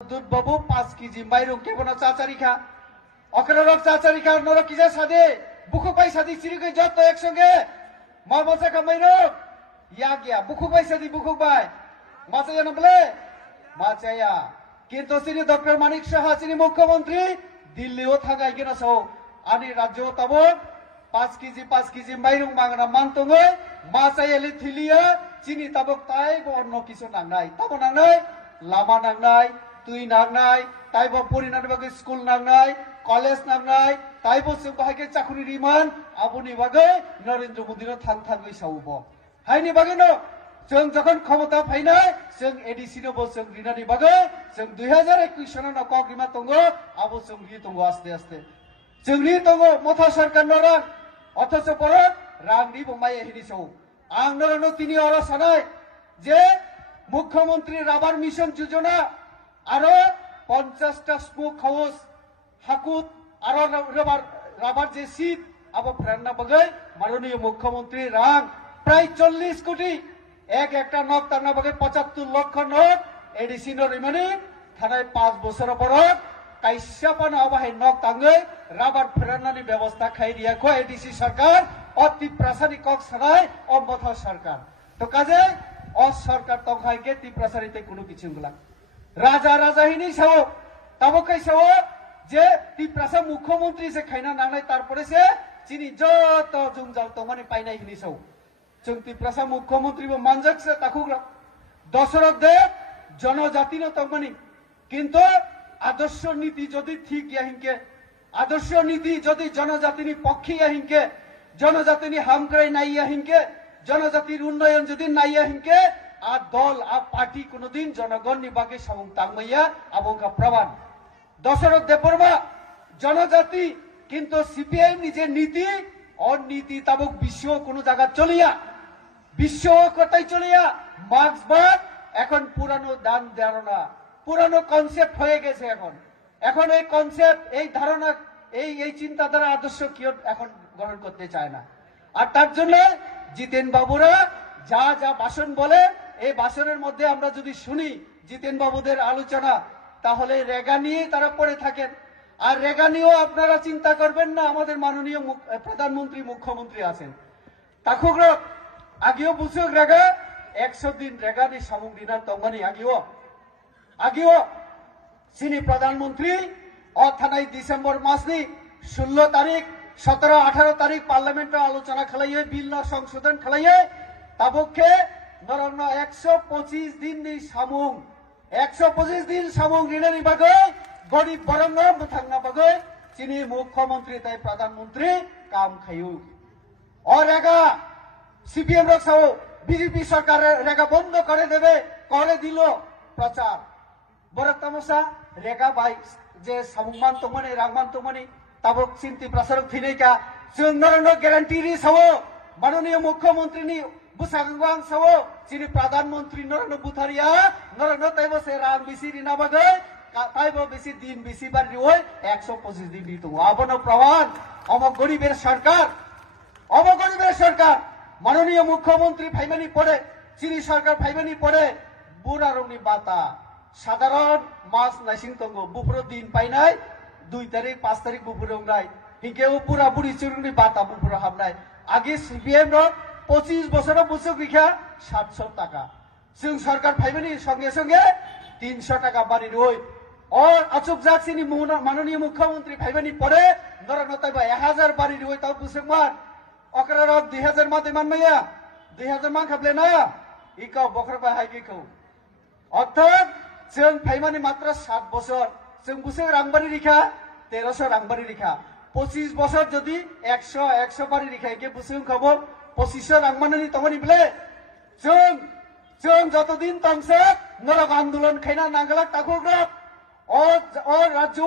দুধ বাবু 5 কেজি মাইরং কেবনা চাচারিখা অকররক চাচারিখা নর কিজা সাদে বুকু পয়সা দি চিরিকে যত একসঙ্গে মামসা কামাইরং ইয়া গিয়া বুকু পয়সা দি বুকু বাই মাচায়া না বলে মাচায়া কিন্তু তিনি ডক্টর মানিক সাহা তিনি মুখ্যমন্ত্রী দিল্লিও থাকাই কিনা সৌ আনি রাজ্য তাবো 5 কেজি মাইরং মাংনা মানতঙ্গে মাচায়ালি থিলিয়া চিনি তাবক তাই অন্য কিছু নাংনাই তাবো নাংনাই লামা নাংনাই তুই নাংনাই তাইবো পরিণামের বাগে স্কুল নাংনাই কলেজ নাংনাই তাইবো जों बाहायके चाकुरि रिमान आबुनि बागै नरेंद्र मोदीनो थांगै सावबो हायनि बागैनो जों जखन क्षमता फायनाय जों एडिसिनो बो जों रिनानि बागै जों 2021 सनाव कग्रिमा तंगो आबो जों रि तंगो आस्ते आस्ते जों रि तंगो मथा सरकार नरा अथच पर रांनि बमाय हिदिसौ आं नरनो तिनि अर सानाय जे मुख्यमंत्री राबार मिशन योजना आरो 50टा स्मोक हाउस हाकुत आरो राबार जे सीट आबो फ्रेंडना बगै माननीय मुख्यमंत्री रां प्राय 40 कोटी एक एकटा नक तारना बगै 75 लाख नक एडिसिनो रिमानि थानाय 5 बছর पर काइसापान आबाहाय नक तांगै राबार फ्रेंडनानि व्यवस्था खाइरिया को एडिसि सरकार अति प्रासानिक कक सनाय अमथा सरकार तो काजे अ सरकार तंखाय के ति प्रासारिते कोनो किछु गला राजा राजा हिनि साव ताबकै साव जे ति प्रासा मुख्यमंत्री से खाइना नांनाय तारपरे से चिनि जत जुंजाल तंमानि पाइनाय हिनि साव जों ति प्रासा मुख्यमंत्री बो मानजक से ताखुग्रा दशरथ देव जनजातिनो तंमानि किंतु आदर्श नीति जदि ठीक या हिंके आदर्श नीति जदि जनजातिनि पक्षे या हिंके जनजातिनि हामक्राय नाइ या हिंके जनजातिर उन्नयन जदि नाइ या हिंके आ दल आ पार्टी कोनोदिन जनगणनि बागे सामुं तांगमैया आबंका प्रमाण दशरथ देवबर्मा जनजाति किंतु सीपीआई निजे नीति और नीति ताबक विश्व कोनो जायगा चलिया विश्व कतई चलिया मार्क्सबाद এখন পুরানো দান ধারণা পুরানো কনসেপ্ট হয়ে গেছে এখন এই কনসেপ্ট এই ধারণা এই চিন্তাধারা আদর্শ কেউ এখন গ্রহণ করতে চায় না আর তার জন্য জিতেন বাবুরা যা যা ভাষণ বলে এই ভাষণের মধ্যে আমরা যদি শুনি জিতেন বাবুদের আলোচনা তাহলে রেগা নিয়ে তারা পড়ে থাকেন আর রেগা নিয়েও আপনারা চিন্তা করবেন না আমাদের মাননীয় প্রধানমন্ত্রী মুখ্যমন্ত্রী আছেন তাকুগ্র আগেও বুঝুক রেগা 100 दिन रेगानि सामुंगदिना तंगानि आगियो सिनी प्रधानमंत्री थानाय डिसेम्बर मासनि 16 तारिख 17 18 तारिख पार्लियामेंट आलोचना खालायो बिल ना संशोधन खालायो ताबके नरंग 125 दिन नि सामुं 125 दिन सामुं रिनानि बागै गरीब बरंग मुथांना बागै सिनी मुख्यमंत्री ताय प्रधानमंत्री काम खायो और रेगा सीपीएम रक्षाओ बीजेपी सरकार रेगा बंद करे देवे करे दिल प्रचार बड़ तमसा रेगा भाई जे सामुमान तमने रागमान तमने ताबक चिंती प्रसारक थिनेका जों नरनो ग्यारांटी रि सावो माननीय मुख्यमंत्री नि बुसागांग सावो चिनि प्रधानमंत्री नरनो बुथारिया नरनो ताइबो से रां बिसिरि ना बागै ताइबो बेसि दिन बेसि बार रिओय 125 दिन दितो आबनो प्रमाण अमक गरीबेर सरकार माननीय मुख्यमंत्री फाइमानी पड़े चिनी सरकार फाइमानी पड़े बुरा रंगनी बाता साधारण मास नाइसिं तंगो बुफुरो दिन पाइनाय 2 तारिख 5 तारिख बुफुरो रंगनाय हिंके बुरा बुरी चिरुंगनी बाता बुफुरो हाबनाय आगे सीपीएम रो 25 बছর बुसुक रिखा 700 टाका जों सरकार फाइमानी संगे संगे 300 टाका बारी रय और अचुक जाक्सिनी माननीय मुख्यमंत्री फाइमानी पड़े नरनताइबा 1000 बारी रय ताव बुसुकमान अकरारक 2000 माते मानमाया 2000 मान खाबले ना इका बखर बाहायगे खौ अर्थात जों फाइमानि मात्र 7 বছর जों बुसे रांबारी रिखा 1300 रांबारी रिखा 25 বছর যদি 100 बारी रिखा के बुसे खाबो 2500 रांमानि तमनि बले जों যতদিন तमसे नरक आंदोलन खाइना नांगला ताखुग्रा और राज्य